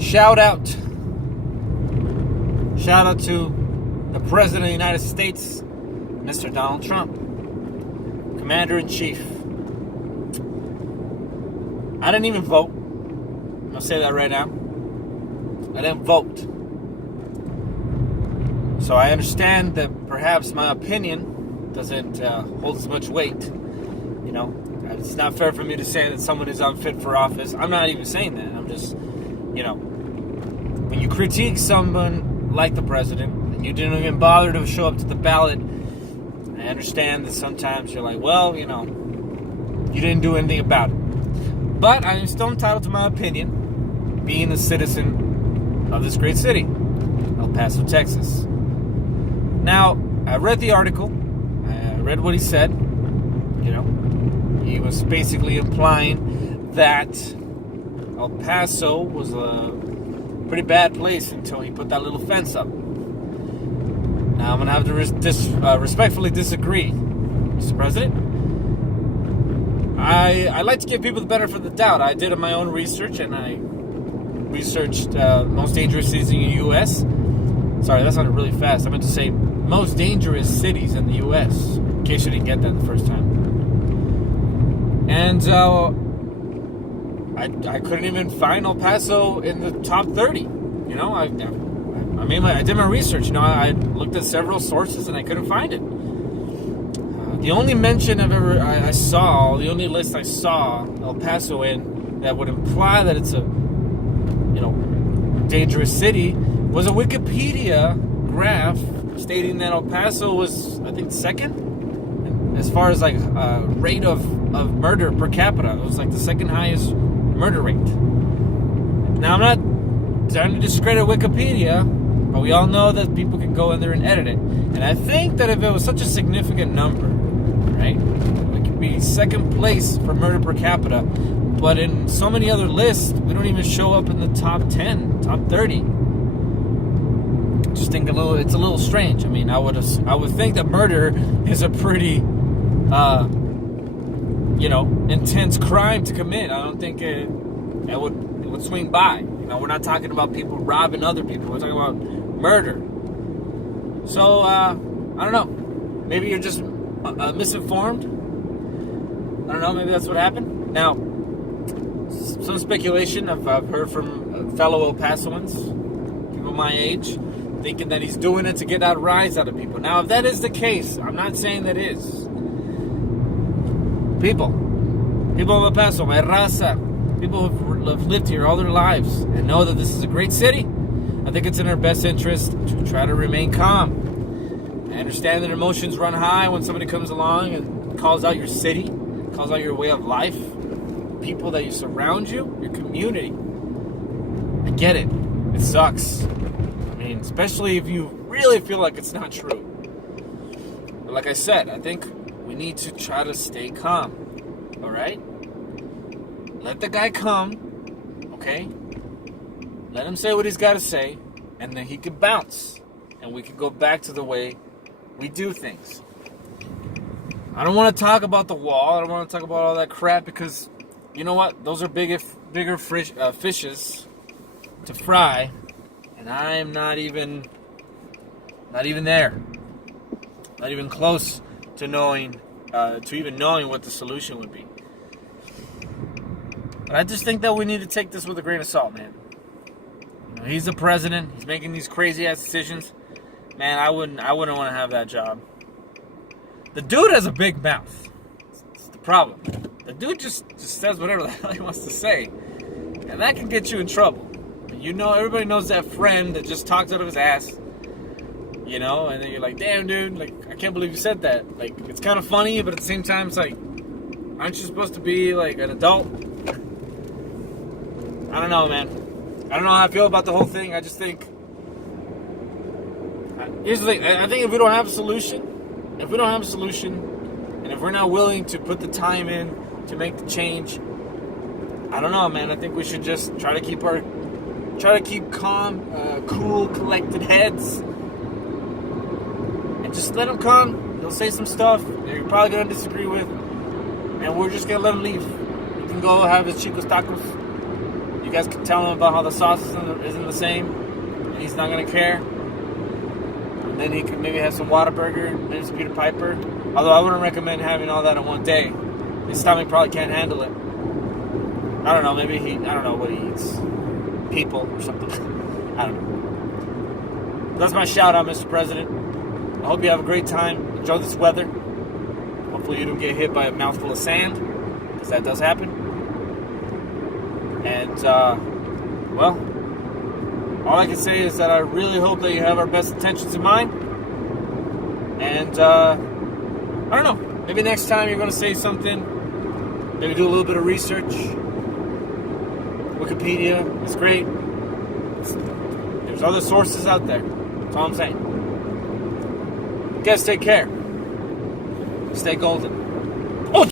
Shout out to the President of the United States, Mr. Donald Trump, Commander-in-Chief. I didn't even vote. I'm going to say that right now. I didn't vote. So I understand that perhaps my opinion doesn't hold as much weight. You know, it's not fair for me to say that someone is unfit for office. I'm not even saying that. I'm just, you know, when you critique someone like the president and you didn't even bother to show up to the ballot, I understand that sometimes you're like, well, you know, you didn't do anything about it. But I am still entitled to my opinion, being a citizen of this great city, El Paso, Texas. Now, I read the article. I read what he said. You know, he was basically implying that El Paso was a pretty bad place until he put that little fence up. Now, I'm going to have to respectfully disagree, Mr. President. I like to give people the benefit of the doubt. I did my own research, and I researched most dangerous cities in the U.S. Sorry, that sounded really fast. I meant to say most dangerous cities in the U.S., in case you didn't get that the first time. And I couldn't even find El Paso in the top 30. You know, I did my research. You know, I looked at several sources and I couldn't find it. The only mention I saw, the only list I saw El Paso in that would imply that it's a, you know, dangerous city was a Wikipedia graph stating that El Paso was, I think, second as far as like rate of murder per capita. It was like the second highest murder rate. Now, I'm not trying to discredit Wikipedia, but we all know that people can go in there and edit it. And I think that if it was such a significant number, right, we could be second place for murder per capita, but in so many other lists, we don't even show up in the top 10, top 30. Just think it's a little strange. I mean, I would think that murder is a pretty, you know, intense crime to commit. I don't think it would swing by. You know, we're not talking about people robbing other people. We're talking about murder. So, I don't know. Maybe you're just misinformed. I don't know. Maybe that's what happened. Now, some speculation I've heard from fellow El Pasoans, people my age, thinking that he's doing it to get that rise out of people. Now, if that is the case, I'm not saying that is. People of El Paso, my raza, people who have lived here all their lives and know that this is a great city, I think it's in our best interest to try to remain calm. I understand that emotions run high when somebody comes along and calls out your city, calls out your way of life, people that you surround you, your community. I get it. It sucks. I mean, especially if you really feel like it's not true. But like I said, I think we need to try to stay calm. All right? Let the guy come, okay? Let him say what he's got to say, and then he can bounce, and we can go back to the way we do things. I don't want to talk about the wall. I don't want to talk about all that crap because, you know what? Those are bigger fishes to fry, and I'm not even there. Not even close to knowing what the solution would be. But I just think that we need to take this with a grain of salt, man. You know, he's the president. He's making these crazy ass decisions. Man, I wouldn't want to have that job. The dude has a big mouth. It's the problem. The dude just says whatever the hell he wants to say, and that can get you in trouble. You know, everybody knows that friend that just talks out of his ass. You know, and then you're like, damn, dude, like, I can't believe you said that. Like, it's kind of funny, but at the same time, it's like, aren't you supposed to be, like, an adult? I don't know, man. I don't know how I feel about the whole thing. I just think, here's the thing. I think if we don't have a solution, and if we're not willing to put the time in to make the change, I don't know, man. I think we should just try to keep calm, cool, collected heads. Just let him come. He'll say some stuff that you're probably going to disagree with. And we're just going to let him leave. You can go have his Chicos Tacos. You You guys can tell him about how the sauce isn't the same, and he's not going to care. And then he could maybe have some Whataburger, maybe some Peter Piper. Although I wouldn't recommend having all that in one day. His stomach probably can't handle it. I don't know, maybe I don't know what he eats. People or something. I don't know. That's my shout out, Mr. President. I hope you have a great time. Enjoy this weather. Hopefully you don't get hit by a mouthful of sand, because that does happen. And, well, all I can say is that I really hope that you have our best intentions in mind. And, I don't know. Maybe next time you're going to say something, maybe do a little bit of research. Wikipedia is great. There's other sources out there. That's all I'm saying. You guys take care. Stay golden.